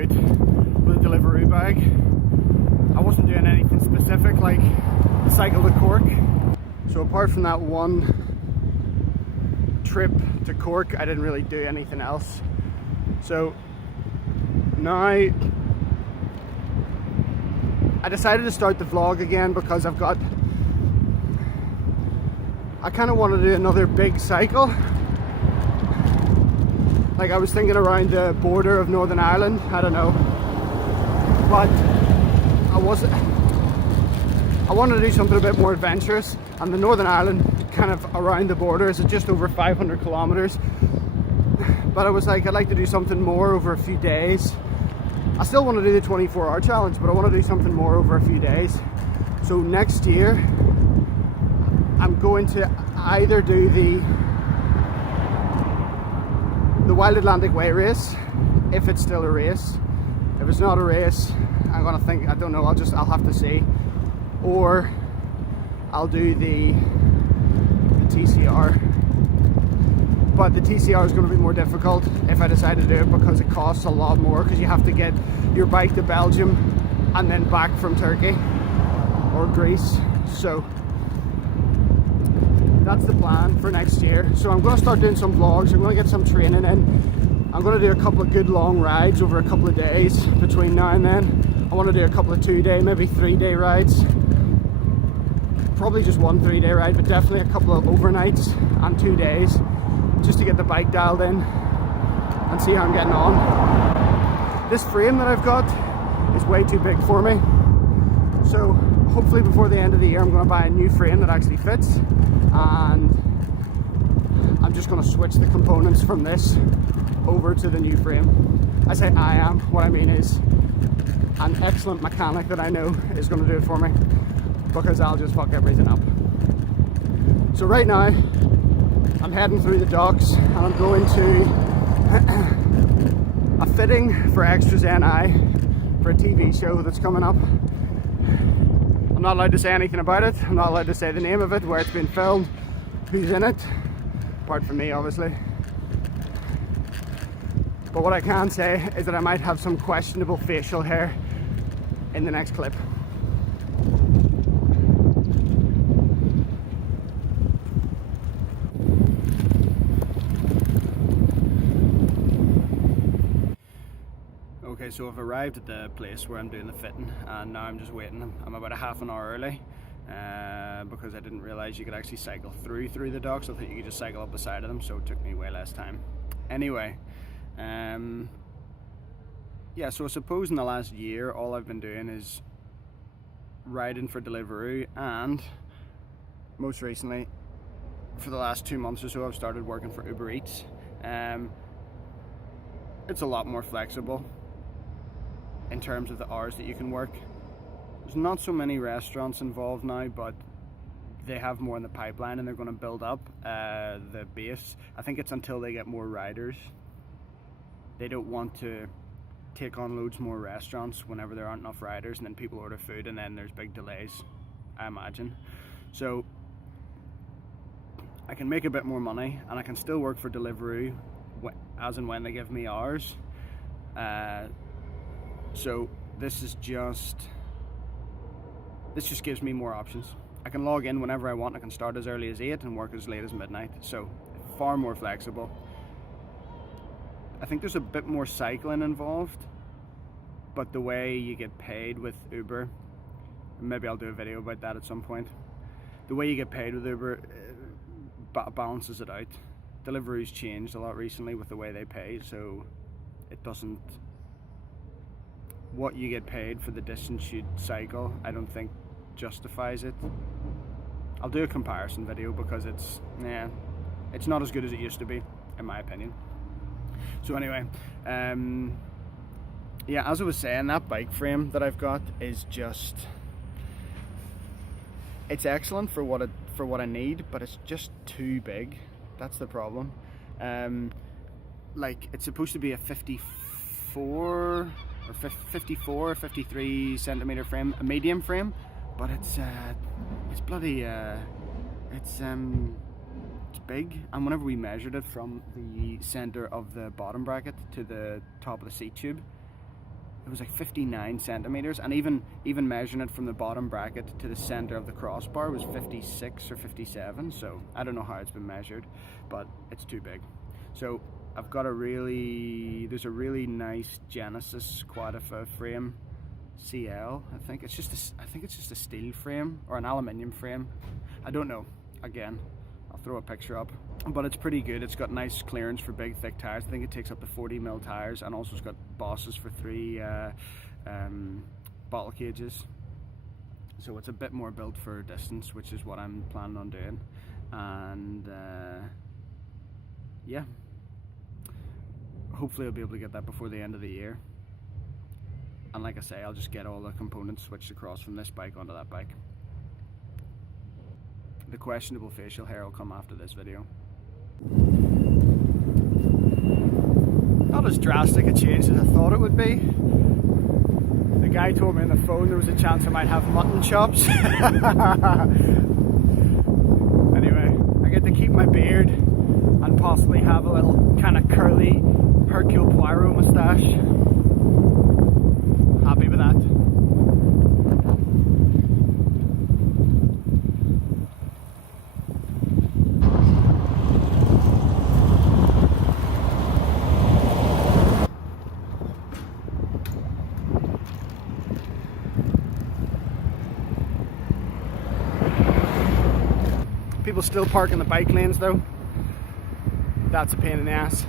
out with a Deliveroo bag. I wasn't doing anything specific like cycle to Cork. So apart from that one trip to Cork, I didn't really do anything else. So now I decided to start the vlog again because I kind of want to do another big cycle. Like I was thinking around the border of Northern Ireland, I don't know. But I wanted to do something a bit more adventurous, and the Northern Ireland kind of around the border is just over 500 kilometers. But I was like, I'd like to do something more over a few days. I still want to do the 24-hour challenge, but I want to do something more over a few days. So next year, I'm going to either do the Wild Atlantic Way race, if it's still a race. If it's not a race, I'm gonna think, I don't know, I'll have to see. Or I'll do the TCR. But the TCR is going to be more difficult if I decide to do it because it costs a lot more, because you have to get your bike to Belgium and then back from Turkey or Greece. So that's the plan for next year. So I'm going to start doing some vlogs. I'm going to get some training in. I'm going to do a couple of good long rides over a couple of days between now and then. I want to do a couple of 2-day, maybe 3-day rides. Probably just one 3-day ride, but definitely a couple of overnights and 2 days, just to get the bike dialed in and see how I'm getting on. This frame that I've got is way too big for me. So hopefully before the end of the year I'm going to buy a new frame that actually fits, and I'm just going to switch the components from this over to the new frame. I say I am, what I mean is an excellent mechanic that I know is going to do it for me, because I'll just fuck everything up. So right now I'm heading through the docks and I'm going to a fitting for Extras NI for a TV show that's coming up. I'm not allowed to say anything about it. I'm not allowed to say the name of it, where it's been filmed, who's in it, apart from me obviously. But what I can say is that I might have some questionable facial hair in the next clip. Okay, so I've arrived at the place where I'm doing the fitting, and now I'm just waiting. I'm about a half an hour early because I didn't realise you could actually cycle through the docks. I thought you could just cycle up the side of them, so it took me way less time. Anyway, yeah, so I suppose in the last year all I've been doing is riding for Deliveroo, and most recently for the last 2 months or so I've started working for Uber Eats. It's a lot more flexible in terms of the hours that you can work. There's not so many restaurants involved now, but they have more in the pipeline, and they're going to build up the base. I think it's until they get more riders. They don't want to take on loads more restaurants whenever there aren't enough riders, and then people order food and then there's big delays, I imagine. So I can make a bit more money and I can still work for Deliveroo as and when they give me hours. So this just gives me more options. I can log in whenever I want. I can start as early as 8 and work as late as midnight, so far more flexible. I think there's a bit more cycling involved, but the way you get paid with Uber, maybe I'll do a video about that at some point, the way you get paid with Uber balances it out. Deliveroo's changed a lot recently with the way they pay, so it doesn't, what you get paid for the distance you cycle, I don't think justifies it. I'll do a comparison video because it's not as good as it used to be, in my opinion. So anyway, yeah, as I was saying, that bike frame that I've got is just, it's excellent for what I need, but it's just too big. That's the problem. Like, it's supposed to be a 54 or 53 centimeter frame, a medium frame, but it's bloody it's big. And whenever we measured it from the center of the bottom bracket to the top of the seat tube, it was like 59 centimeters, and even measuring it from the bottom bracket to the center of the crossbar was 56 or 57. So I don't know how it's been measured, but it's too big. So I've got there's a really nice Genesis Quadrifa frame, CL. I think it's just a steel frame or an aluminium frame. I don't know. Again, I'll throw a picture up, but it's pretty good. It's got nice clearance for big thick tires. I think it takes up to 40mm tires, and also it's got bosses for 3 bottle cages. So it's a bit more built for distance, which is what I'm planning on doing. And yeah, hopefully I'll be able to get that before the end of the year. And like I say, I'll just get all the components switched across from this bike onto that bike. The questionable facial hair will come after this video. Not as drastic a change as I thought it would be. The guy told me on the phone there was a chance I might have mutton chops. Anyway, I get to keep my beard and possibly have a little kind of curly Hercule Poirot moustache. Happy with that. People still park in the bike lanes though. That's a pain in the ass.